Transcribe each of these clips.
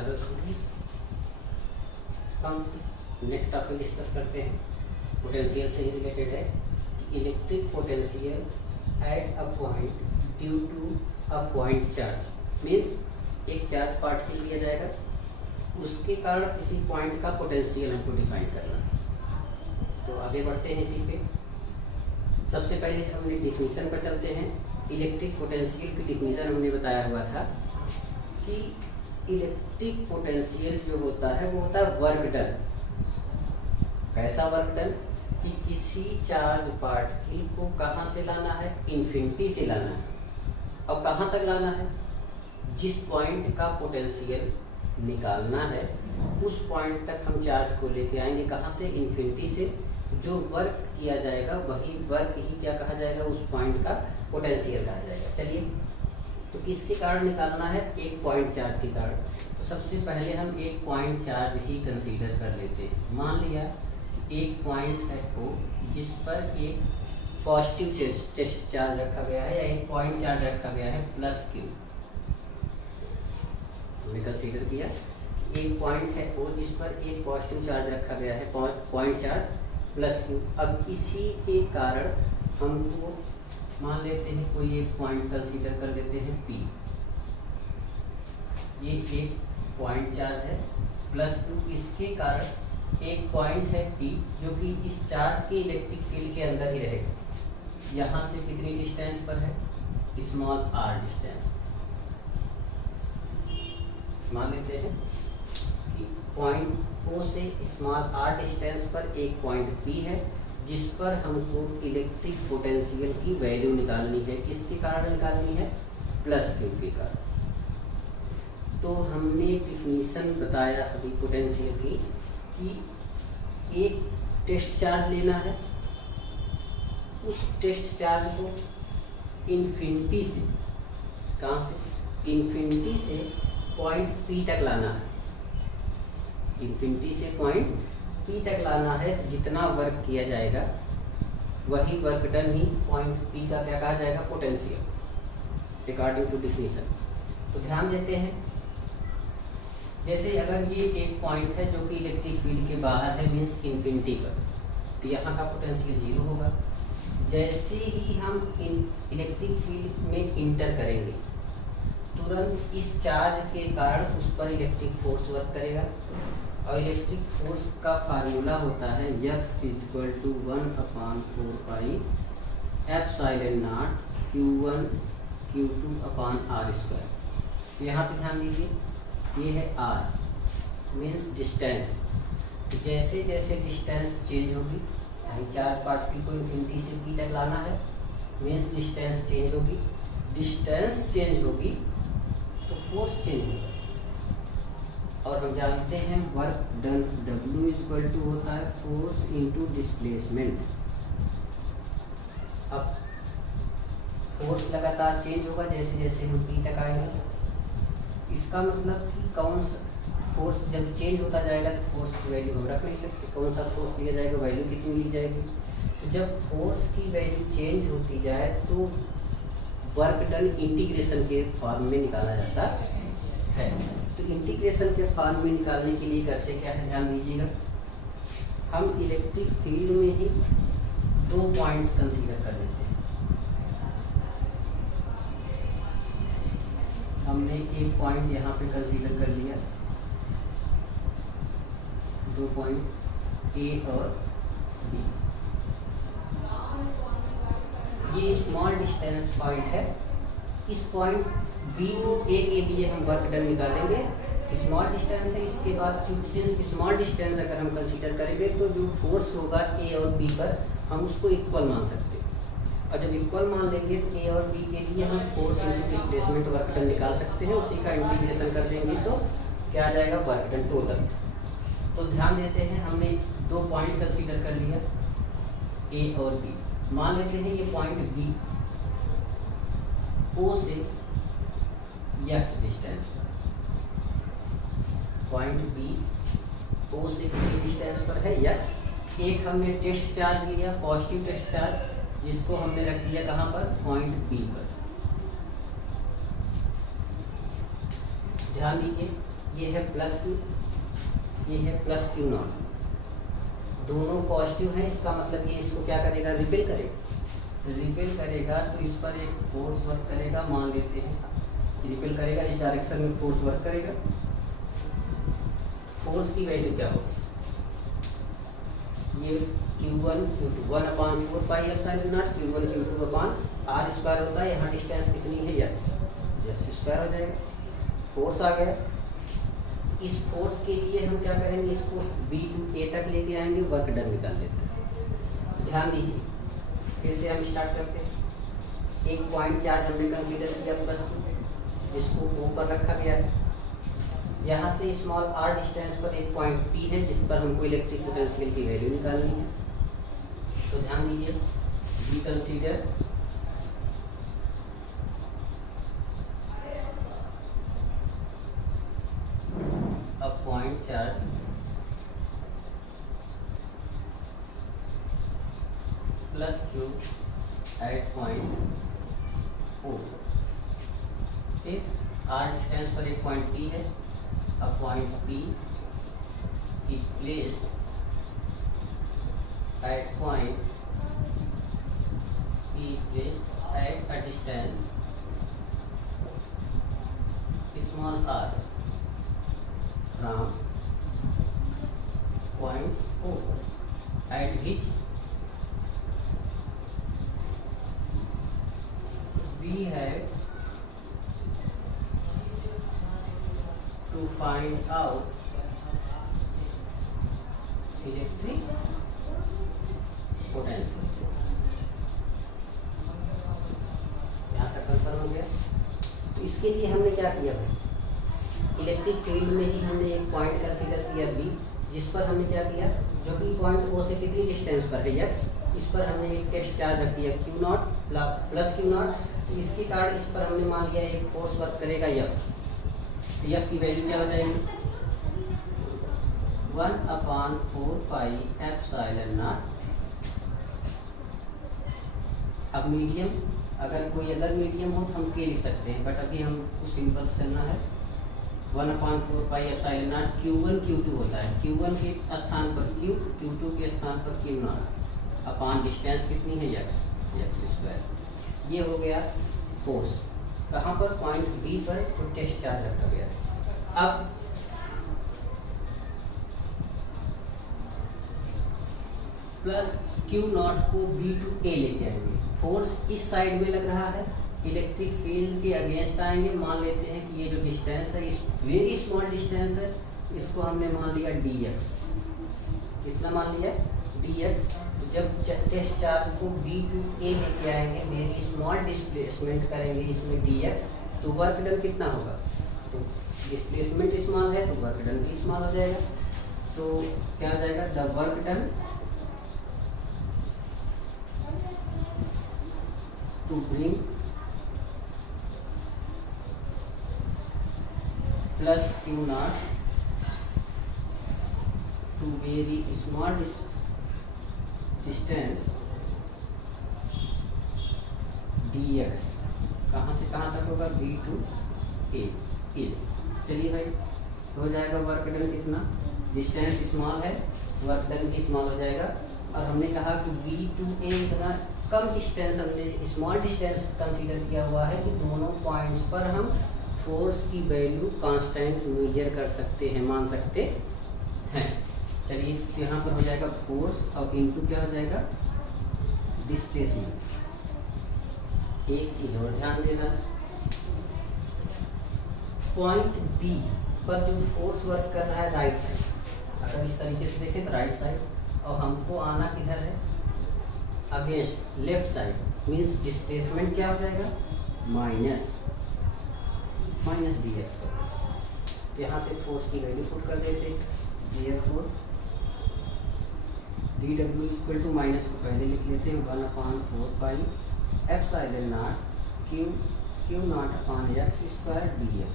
Hello students, हम next topic discuss करते हैं। पोटेंशियल से ही रिलेटेड है। Electric potential at a point due to a point charge means एक चार्ज पार्टिकल दिया जाएगा, उसके कारण किसी पॉइंट का पोटेंशियल हमको डिफाइन करना। तो आगे बढ़ते हैं इसी पे। सबसे पहले हम एक डिफिनीशन पर चलते हैं। इलेक्ट्रिक पोटेंशियल की डिफिनीशन हमने बताया हुआ था कि इलेक्ट्रिक पोटेंशियल जो होता है वो होता है वर्क डन। कैसा वर्क डन कि किसी चार्ज पार्टिकल को कहाँ से लाना है, इन्फिनिटी से लाना है। और कहाँ तक लाना है, जिस पॉइंट का पोटेंशियल निकालना है उस पॉइंट तक हम चार्ज को लेके आएंगे। कहाँ से, इन्फिनिटी से। जो वर्क किया जाएगा वही वर्क ही क्या कहा जाएगा, उस पॉइंट का पोटेंशियल कहा जाएगा। चलिए, तो किसके कारण निकालना है, एक पॉइंट चार्ज के कारण। तो सबसे पहले हम एक पॉइंट चार्ज ही कंसीडर कर लेते हैं। मान लिया एक पॉइंट है O जिस पर एक पॉजिटिव टेस्ट चार्ज रखा गया है या एक पॉइंट चार्ज रखा गया है +Q। हमने कंसीडर किया एक पॉइंट है O जिस पर एक पॉजिटिव चार्ज रखा गया है, पॉइंट चार्ज +Q। अब इसी के कारण हमको मान लेते हैं कोई एक पॉइंट कंसीडर कर लेते हैं P। ये एक पॉइंट चार्ज है +Q। इसके कारण एक पॉइंट है P जो कि इस चार्ज के इलेक्ट्रिक फील्ड के अंदर ही रहेगा। यहाँ से कितनी डिस्टेंस पर है, स्मॉल r डिस्टेंस। मान लेते हैं कि पॉइंट O से स्मॉल r डिस्टेंस पर एक पॉइंट P है जिस पर हमको इलेक्ट्रिक पोटेंशियल की वैल्यू निकालनी है। किसके कारण निकालनी है, +Q के कारण। तो हमने डिफिनीशन बताया अभी पोटेंशियल की कि एक टेस्ट चार्ज लेना है, उस टेस्ट चार्ज को इन्फिनिटी से, कहाँ से, इन्फिनिटी से पॉइंट P तक लाना है। इन्फिनिटी से पॉइंट P तक लाना है। तो जितना वर्क किया जाएगा वही वर्क डन ही पॉइंट P का क्या कहा जाएगा, पोटेंशियल, अकॉर्डिंग टू डिफिनीशन। तो ध्यान देते हैं, जैसे अगर ये एक पॉइंट है जो कि इलेक्ट्रिक फील्ड के बाहर है मीन्स इन्फिनिटी पर, तो यहाँ का पोटेंशियल 0 होगा। जैसे ही हम इलेक्ट्रिक फील्ड में इंटर करेंगे तुरंत इस चार्ज के कारण उस पर इलेक्ट्रिक फोर्स वर्क करेगा। और इलेक्ट्रिक फोर्स का फार्मूला होता है F = 1/4π ε0 Q1 Q2/r²। यहाँ पे ध्यान दीजिए, ये है r मीन्स डिस्टेंस। जैसे जैसे डिस्टेंस चेंज होगी, यानी चार्ज पार्टिकल को इन्फिनिटी से P तक लाना है मीन्स डिस्टेंस चेंज होगी। डिस्टेंस चेंज होगी तो फोर्स चेंज होगा। और हम जानते हैं वर्क डन W = होता है फोर्स इनटू डिस्प्लेसमेंट। अब फोर्स लगातार चेंज होगा जैसे जैसे हम P तक आएंगे। इसका मतलब कि कौन सा फोर्स जब चेंज होता जाएगा तो फोर्स की वैल्यू हम रख नहीं सकते। कौन सा फोर्स लिया जाएगा, वैल्यू कितनी ली जाएगी। तो जब फोर्स की वैल्यू चेंज होती जाए तो वर्क डन इंटीग्रेशन के फॉर्म में निकाला जाता है। तो इंटीग्रेशन के फॉर्म में निकालने के लिए करते क्या है, ध्यान दीजिएगा। हम इलेक्ट्रिक फील्ड में ही 2 पॉइंट्स कंसीडर कर लेते हैं। हमने एक पॉइंट यहाँ पे कंसीडर कर लिया, 2 पॉइंट A और B। ये स्मॉल डिस्टेंस पॉइंट है। इस पॉइंट B को A के लिए हम वर्क डन निकालेंगे। स्मॉल डिस्टेंस है, इसके बाद सिंस स्मॉल डिस्टेंस अगर हम कंसीडर करेंगे तो जो फोर्स होगा A और B पर हम उसको इक्वल मान सकते हैं। और जब इक्वल मान लेंगे तो A और B के लिए हम force into displacement work done निकाल सकते हैं। उसी का इंटीग्रेशन कर देंगे तो क्या आ जाएगा, वर्क डन टोटल। तो ध्यान देते हैं, हमने 2 पॉइंट कंसीडर कर लिया A और B। मान लेते हैं ये पॉइंट B O से x डिस्टेंस पर, पॉइंट B O से कितनी डिस्टेंस पर है, x। एक हमने टेस्ट चार्ज लिया, पॉजिटिव टेस्ट चार्ज, जिसको हमने रख दिया कहाँ पर, पॉइंट B पर। ध्यान दीजिए, ये है प्लस क्यू, ये है प्लस क्यू नॉट, दोनों पॉजिटिव हैं, इसका मतलब ये इसको क्या करेगा, रिपेल करेगा। रिपेल करेगा तो इस पर एक फोर्स वर्क करेगा, मान लेते हैं रिपेल करेगा, इस डायरेक्शन में फोर्स वर्क करेगा। फोर्स की वैल्यू क्या होगी, ये Q1 Q2 1/4 pi epsilon not Q1 Q2 upon R square होता है। यहाँ डिस्टेंस कितनी है, x स्क्वायर हो जाएगा। फोर्स आ गया। इस फोर्स के लिए हम क्या करेंगे, इसको B to A तक लेके आएंगे, वर्क डन निकाल लेते हैं। ध्यान दीजिए, फिर से हम स्टार्ट करते हैं। एक पॉइंट चार्ज हमने कंसीडर किया प्लस Q, जिसको ऊपर रखा गया है। यहाँ से स्मॉल r डिस्टेंस पर एक पॉइंट P है, जिस पर हमको इलेक्ट्रिक पोटेंशियल की वैल्यू निकालनी है। तो ध्यान दीजिए, we consider a point charge plus Q at point O। फिर r डिस्टेंस पर एक पॉइंट P है, a point P is placed at point P is placed at a distance small r from point O, at which we have to find out electric potential। यहाँ तक confirm हो गया। तो इसके लिए हमने क्या किया भाई, इलेक्ट्रिक फील्ड में ही हमने एक पॉइंट कंसीडर किया B, जिस पर हमने क्या किया, जो कि पॉइंट O से कितनी डिस्टेंस पर है x, इस पर हमने एक टेस्ट चार्ज रख दिया Q0 प्लस Q0। तो इसके कारण इस पर हमने मान लिया एक फोर्स वर्क करेगा F। F की वैल्यू क्या हो जाएगी, 1/4 पाई एप्सिलॉन नॉट। अब मीडियम, अगर कोई अलग मीडियम हो तो हम K लिख सकते हैं, बट अभी हमको सिंपल चलना है। 1/4 pi epsilon not Q1 Q2 होता है, Q1 के स्थान पर Q, Q2 के स्थान पर Q0 अपॉन डिस्टेंस कितनी है x स्क्वायर। ये हो गया फोर्स, कहाँ पर, पॉइंट B पर, तो टेस्ट चार्ज रखा गया है। अब प्लस Q0 को B to A लेके आएंगे। फोर्स इस साइड में लग रहा है, इलेक्ट्रिक फील्ड के अगेंस्ट आएंगे। मान लेते हैं कि ये जो डिस्टेंस है, इस वेरी स्मॉल डिस्टेंस है, इसको हमने मान लिया dx। कितना मान लिया, dx। जब टेस्ट चार्ज को B to A लेके आएंगे, वेरी स्मॉल डिस्प्लेसमेंट करेंगे इसमें dx, तो वर्क डन कितना होगा, तो डिस्प्लेसमेंट स्मॉल है तो वर्क डन भी स्मॉल हो जाएगा। तो क्या आ जाएगा, the work done to bring plus Q0 to very small distance dx, कहाँ से कहाँ तक होगा, B to A इज। चलिए भाई, तो हो जाएगा वर्क डन कितना, डिस्टेंस स्मॉल है, वर्क डन भी स्मॉल हो जाएगा। और हमने कहा कि B to A इतना कम डिस्टेंस, हमने स्मॉल डिस्टेंस कंसीडर किया हुआ है कि दोनों पॉइंट्स पर हम फोर्स की वैल्यू कांस्टेंट मेजर कर सकते हैं, मान सकते हैं। चलिए, यहाँ पर हो जाएगा फोर्स और इनटू क्या हो जाएगा, डिस्प्लेसमेंट। एक चीज और ध्यान देना, पॉइंट B पर जो फोर्स वर्क कर रहा है राइट साइड, अगर इस तरीके से देखें तो राइट साइड, और हमको आना किधर है, against left side, means displacement क्या हो जाएगा, माइनस dx। यहाँ से फोर्स की वैल्यू पुट कर देते, therefore dw equal to minus को पहले लिख लेते हैं 1/4 pi epsilon naught Q0 upon x square dx।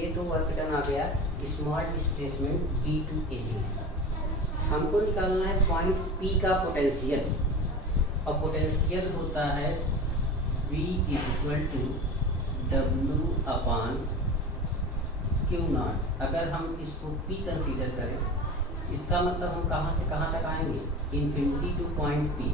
ये तो वर्क डन आ गया small displacement B to A। हमको निकालना है पॉइंट P का पोटेंशियल, और पोटेंशियल होता है V equal to W upon Q naught, अगर हम इसको पी कंसीडर करें, इसका मतलब हम कहाँ से कहाँ तक आएंगे, इन्फिनिटी टू पॉइंट पी।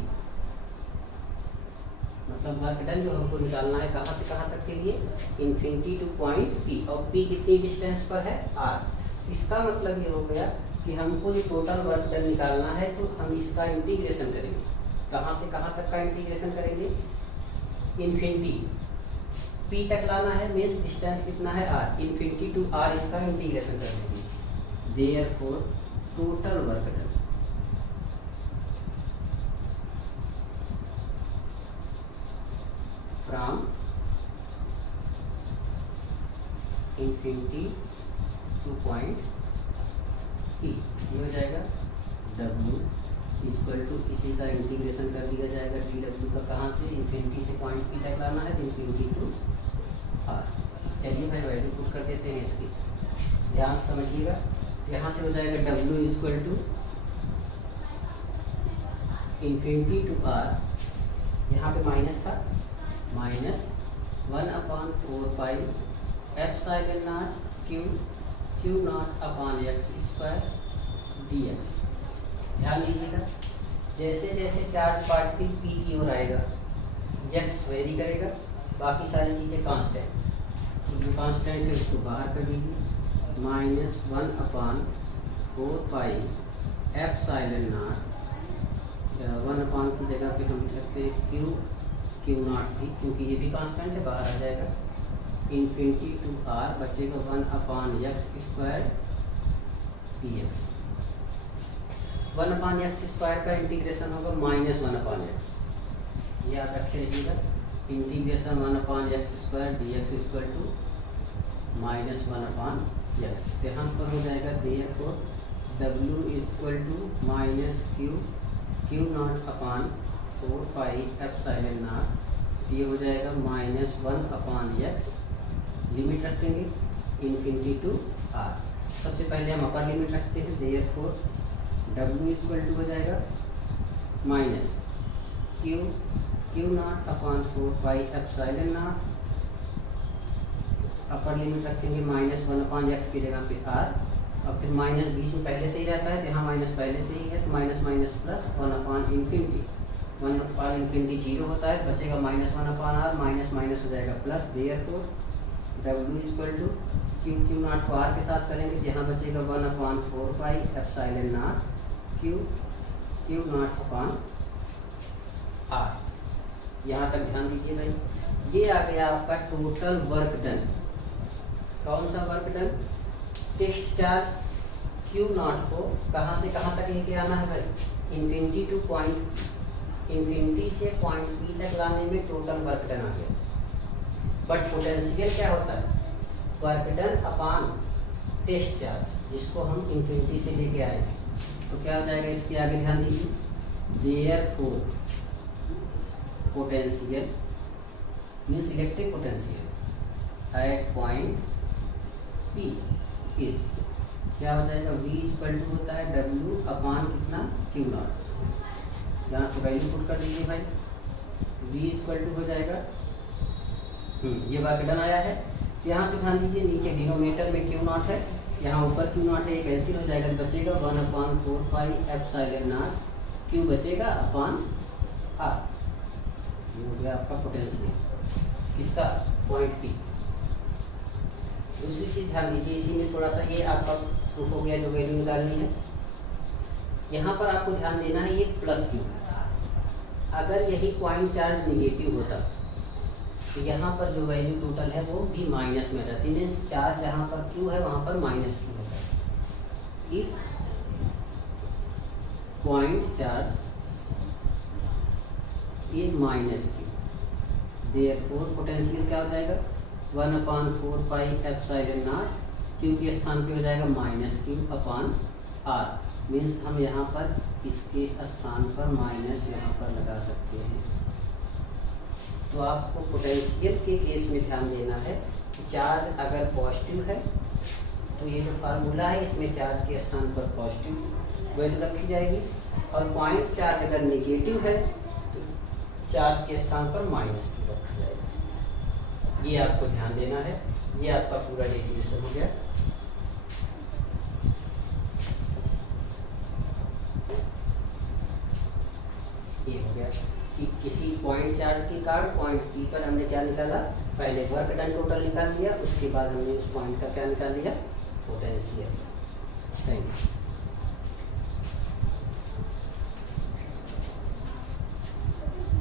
मतलब वर्क डन जो हमको निकालना है कहाँ से कहाँ तक के लिए, इन्फिनिटी टू पॉइंट पी, और पी कितनी डिस्टेंस पर है, आर। इसका मतलब ये हो गया कि हमको जो टोटल वर्क डन निकालना है तो हम इसका इंटीग्रेशन करेंगे। कहाँ से कहाँ तक का इंटीग्रेशन करेंगे, इन्फिनिटी पी तक लाना है, मीन्स डिस्टेंस कितना है, आर, इन्फिनिटी टू आर इसका इंटीग्रेशन कर देंगे। Therefore total work done from infinity two point P, ये हो जाएगा W इक्वल टू, इसी का इंटीग्रेशन कर दिया जाएगा डी डब्ल्यू का, कहाँ से, इन्फिनिटी से पॉइंट पी तक लाना है, इन्फिनिटी टू आर। चलिए भाई वैल्यू पुट कर देते हैं इसकी, ध्यान से समझिएगा। यहाँ से हो जाएगा W equal to infinity to R, यहाँ पे माइनस था, minus 1/4 epsilon naught Q naught upon X square D X. ध्यान दीजिएगा, जैसे जैसे चार्ज पार्टिकल पी की ओर आएगा एक्स वेरी करेगा, बाकी सारी चीज़ें कांस्टेंट, तो जो कांस्टेंट है उसको बाहर कर दीजिए, माइनस 1/4 एप्सिलॉन नॉट, 1 की जगह पे हम लिख सकते हैं क्यू नॉट भी, क्योंकि ये भी कांस्टेंट है, बाहर आ जाएगा, इन्फिनिटी टू आर, बचेगा 1/x square D X. 1/x square का इंटीग्रेशन होगा -1/x, ये आप रखे रहिएगा, integration 1/x square D X equal to -1/x। यहाँ पर हो जाएगा therefore W equal to minus Q naught upon 4 epsilon naught, ये हो जाएगा -1/x, लिमिट रखेंगे इन्फिनिटी टू आर। सबसे पहले हम अपर लिमिट रखते हैं, देयरफॉर W इक्वल टू हो जाएगा minus Q naught upon 4 epsilon not, upper limit रखेंगे -1/x की जगह पे आर, और फिर माइनस बीच में पहले से ही रहता है, तो यहाँ माइनस पहले से ही है, तो माइनस माइनस प्लस 1/इन्फिनिटी, 1/इन्फिनिटी 0 होता है, बचेगा -1/r, माइनस माइनस हो जाएगा plus, therefore W equal to Q naught को आर के साथ करेंगे, तो यहाँ बचेगा 1/4 epsilon naught Q naught upon R. यहाँ तक ध्यान दीजिए भाई, ये आ गया आपका टोटल वर्क डन। कौन सा work done, test charge Q naught को कहाँ से कहाँ तक लेके आना है भाई, इन्फिनिटी से पॉइंट पी तक लाने में टोटल वर्क डन आ गया। बट पोटेंशियल क्या होता है, work done upon test charge, जिसको हम इन्फिनिटी से लेके आए हैं, तो क्या हो जाएगा, इसके आगे ध्यान दीजिए, therefore potential means electric potential eight point P is, क्या हो जाएगा, V इक्वल टू होता है W अपॉन कितना, क्यू नॉट। यहाँ से वैल्यू पुट कर दीजिए भाई, V इक्वल टू हो जाएगा, ये वर्क डन आया है। यहाँ पे ध्यान दीजिए, नीचे डिनोमिनेटर में क्यू नॉट है, यहाँ ऊपर क्यू नॉट है, एक कैंसिल हो जाएगा, बचेगा 1/4 एप्सिलॉन नॉट, क्यू बचेगा अपॉन आर। ये हो गया आपका पोटेंशियल किसका, पॉइंट पी। दूसरी चीज ध्यान दीजिए, इसी में थोड़ा सा ये आपका प्रूफ हो गया, जो वैल्यू निकालनी है, यहाँ पर आपको ध्यान देना है, ये प्लस क्यू, अगर यही पॉइंट चार्ज निगेटिव होता तो यहाँ पर जो वैल्यू टोटल है वो भी माइनस में रहती है, चार्ज जहाँ पर क्यू है वहाँ पर माइनस क्यू होता है। If point charge is minus Q, therefore potential क्या हो जाएगा, 1/4 एप्सिलॉन नॉट, क्यू के स्थान पे हो जाएगा minus Q upon R, means हम यहाँ पर इसके स्थान पर माइनस यहाँ पर लगा सकते हैं। तो आपको पोटेंशियल के केस में ध्यान देना है कि चार्ज अगर पॉजिटिव है तो ये जो फार्मूला है इसमें चार्ज के स्थान पर पॉजिटिव वैल्यू रखी जाएगी, और पॉइंट चार्ज अगर नेगेटिव है तो चार्ज के स्थान पर माइनस की रखा जाएगा। ये आपको ध्यान देना है। ये आपका पूरा डेफिनेशन हो गया। गया कि किसी पॉइंट चार्ज के कारण पॉइंट पी पर हमने क्या निकाला, पहले वर्क डन टोटल निकाल लिया, उसके बाद हमने उस पॉइंट का क्या निकाल लिया, पोटेंशियल।